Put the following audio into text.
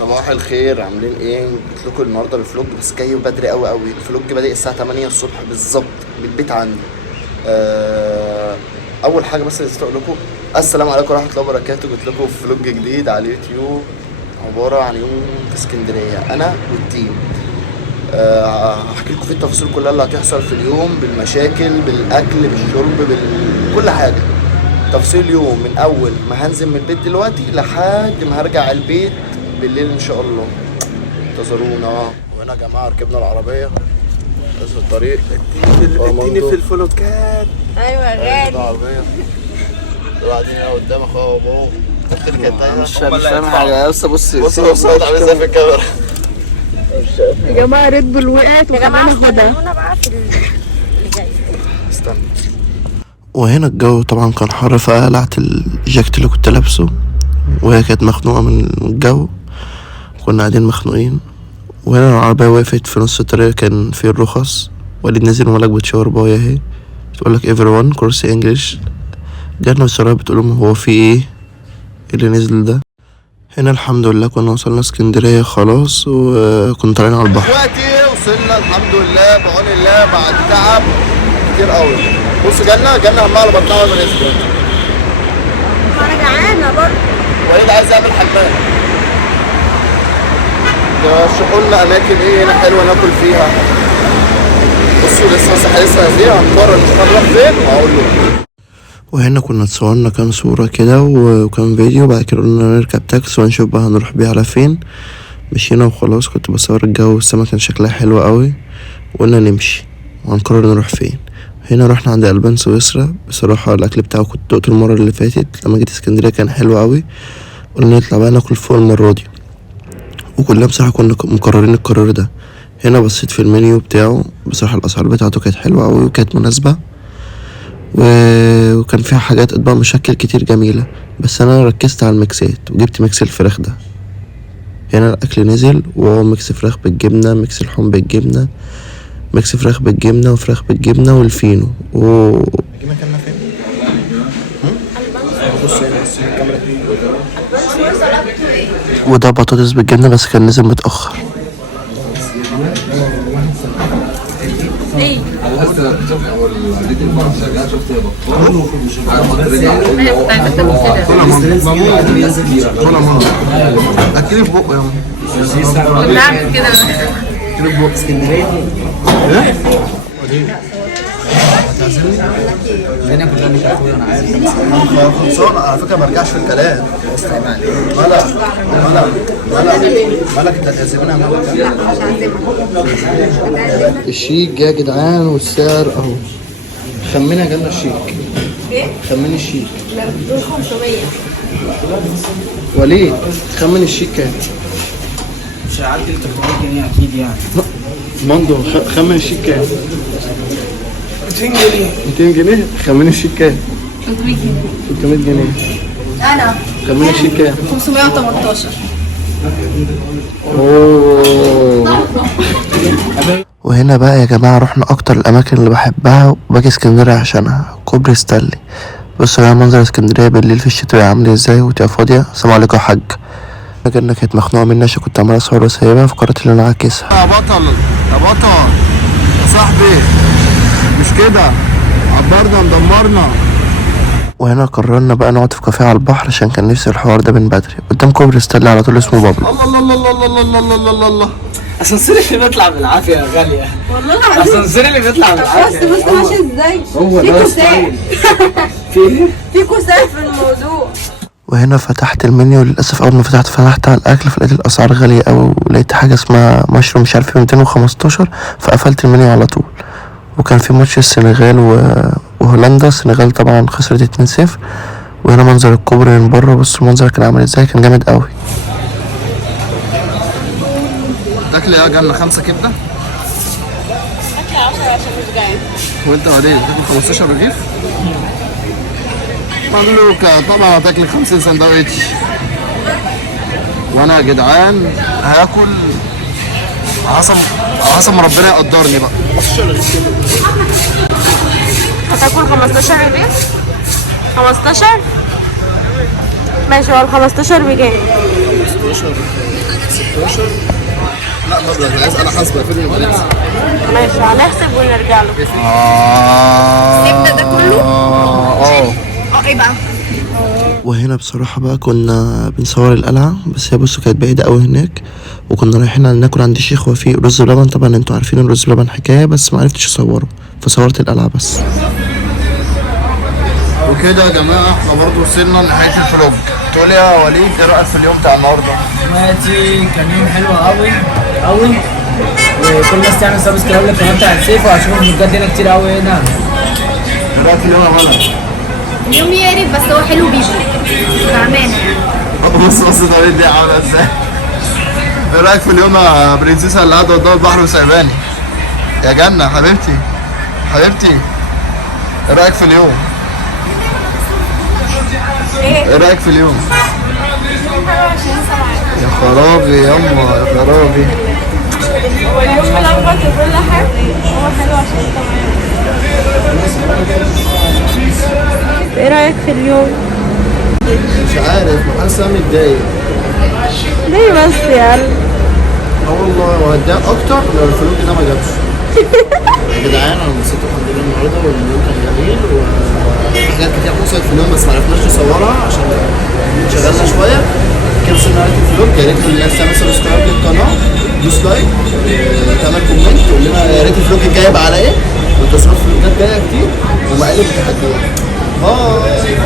صباح الخير، عاملين ايه؟ جيت لكم النهارده بالفلوج بس جاي بدري قوي قوي. الفلوج بادئ الساعه 8 الصبح بالظبط من البيت عندي. اول حاجه بس نسيت اقول لكم السلام عليكم ورحمه الله وبركاته. جيت لكم في فلوج جديد على اليوتيوب عباره عن يوم في اسكندريه انا والتيم. هحكي لكم فيه التفاصيل كلها اللي هتحصل في اليوم، بالمشاكل، بالاكل، بالشرب، بكل حاجه. تفاصيل اليوم من اول ما هنزل من البيت دلوقتي لحد ما هرجع البيت بالليل ان شاء الله. انتظرونا. وهنا يا جماعه ركبنا العربيه بس الطريق. اديني في الفلوكات. ايوه غالي. العربيه وبعدين هنا قدام اخويا وابوه. مش فاهم حاجه. بص عامل ازاي في الكاميرا. يا جماعه ريد بول وقعت وخلينا ناخدها بقى في اللي جاي. استنى. وهنا الجو طبعا كان حر، فقلعت الجاكيت اللي كنت لابسه وهي كانت مخنوقه من الجو. كنا قاعدين مخنوقين وهنا العربيه وقفت في نص الطريق، كان في الرخص وليد نزل ومالك بتشاور بايا اهي تقولك everyone كورسي انجلش. جاتنا بسرعه بتقولهم هو في ايه اللي نزل ده. هنا الحمد لله كنا وصلنا اسكندريه خلاص وكنا طالعين على البحر. دلوقتي وصلنا الحمد لله بعون الله بعد تعب كتير قوي. بص جالنا هم على بطننا ولا نزل. انا جعانه برضه. وليد عايز يعمل حمام. رشحوا لنا اماكن ايه هنا حلوه ناكل فيها. بصوا لسه هزيها هنقرر نروح فين هقول له. وهنا كنا اتصورنا كام صورة كده وكام فيديو، بعد كده قلنا نركب تاكسي ونشوف بقى هنروح بيه على فين. مشينا وخلاص، كنت بصور الجو والسما كان شكلها حلو قوي وقلنا نمشي وهنقرر نروح فين. هنا رحنا عند ألبان سويسرا. بصراحة الأكل بتاعه كنت دقته المرة اللي فاتت لما جيت اسكندرية كان حلو قوي. قلنا نطلع بقى ناكل فوق المرة دي، وكلنا بصراحة كنا مقررين القرار ده. هنا بصيت في المنيو بتاعه، بصراحة الأسعار بتاعته كانت حلوة قوي وكانت مناسبة وكان فيها حاجات اطباق مشكل كتير جميلة، بس انا ركزت على الميكسات وجبت ميكس الفراخ ده. هنا الاكل نزل وهو ميكس فراخ بالجبنة، ميكس لحوم بالجبنة، ميكس فراخ بالجبنة وفراخ بالجبنة والفينو مكاننا فين؟ بص هنا بص الكاميرا. وده بطاطس بالجبنة بس كان نزل متأخر. ايه اكلي في بقه يا ماما. نعمل كده اكلي في بقه. اسكندريه الدنيا كلها مش اخويا انا عارف. خلصان على فكره ما برجعش في الكلام. مالك انت هتعزمنا يا مالك؟ لا مش هعزمك. الشيك جه يا جدعان والسعر اهو. خمنها جالنا الشيك. ايه؟ خمن الشيك. لا دول 500. وليد خمن الشيك كام؟ مش هيعدي ال 300 جنيه اكيد يعني. مندو خمن الشيك كام؟ 200 جنيه. 200 جنيه. خمن الشيك كام؟ 300 جنيه. 300 جنيه. انا خمن الشيك كام؟ 518. وهنا بقى يا جماعة رحنا أكتر الأماكن اللي بحبها وباجي اسكندرية عشانها، كوبري ستانلي. بصوا يا منظر اسكندرية بالليل في الشتاء عامل ازاي وتبقى فاضية. السلام عليكم يا حاج. الجنة كانت مخنوقة مني عشان كنت عمال أصور وسايبها، فقررت إن أنا أعكسها. يا بطل يا صاحبي مش كده، عبرنا مدمرنا. وهنا قررنا بقى نقعد في كافيه على البحر عشان كان نفسي الحوار ده من بدري، قدام كوبري ستانلي على طول اسمه بابلو. الله الله الله الله الله الله الله الله الله. اسانسير اللي بيطلع بالعافيه يا غاليه. والله العظيم اسانسير اللي بيطلع بالعافيه. بص ماشي ازاي. هو في ده كوسات. في كوسات في الموضوع. وهنا فتحت المنيو، للأسف أول ما فتحت على الأكل فلقيت الأسعار غالية أوي، ولقيت حاجة اسمها مشروم مش عارف 215، فقفلت المنيو على طول. وكان في ماتش السنغال وهولندا. السنغال طبعا خسرت 2-0. وهنا منظر الكوبري من بره، بص المنظر كان عامل ازاي، كان جامد أوي. تاكل ايه؟ جالنا 5 كبده. اكل 10 عشان مش جعان. وانت بعدين تاكل 15 رغيف. مملوكه طبعا هتاكل 50 سندوتش. وانا يا جدعان هاكل حسب ما ربنا يقدرني بقى. هتاكل 15 رغيف؟ 15 ماشي. هو ال 15 بكام؟ 15 16. لا مبلغ عايز انا حاسبه فين المبلغ. ماشي هنحسب ونرجع له. السيب ده كله؟ ايه بقى؟ وهنا بصراحة بقى كنا بنصور القلعة، بس هي بصوا كانت بعيدة أوي هناك، وكنا رايحين ناكل عند الشيخ وفيق رز بلبن. طبعا انتوا عارفين الرز بلبن حكاية، بس معرفتش اصوره فصورت القلعة بس. وكده يا جماعه احنا برضه وصلنا لنهايه الفلوج. تقول يا وليد ايه رايك في اليوم بتاع النهارده؟ دلوقتي كان يوم حلو قوي قوي، وكل الناس تعمل سبسكرايب للقناه بتاعت سيف، وهتشوفوا فلوجات هنا كتير قوي هنا. ايه رايك في اليوم يا ملك؟ اليوم يقرف بس هو حلو بيجي بأمانة. بص ده دي عامله ازاي؟ ايه رايك في اليوم يا برنسيسه اللي قاعده قدام البحر وسايباني؟ يا جنه حبيبتي حبيبتي، ايه رايك في اليوم؟ ايه رايك في اليوم؟ يا خرابي ياما يا خرابي. هو اليوم ملخبط وكل حاجة، هو حلو عشان تمام. ايه رأيك في اليوم؟ مش عارف، حاسس انا متضايق. ليه بس يعني؟ والله وهتضايق اكتر لو الفلوج ده ما جابش. يا جدعان انا انبسطت الحمد لله النهارده، واليوم كان جميل، وفي حاجات كتير حصلت في اليوم بس ما عرفناش نصورها عشان انشغلنا شويه. كده وصلنا نهايه الفلوج. يا ريت كل الناس تعمل سبسكرايب للقناه، دوس لايك، تعمل كومنت تقول لنا يا ريت الفلوج الجاي يبقى على ايه، وانتظروا فلوجات جايه كتير ومقالب التحديات. باي.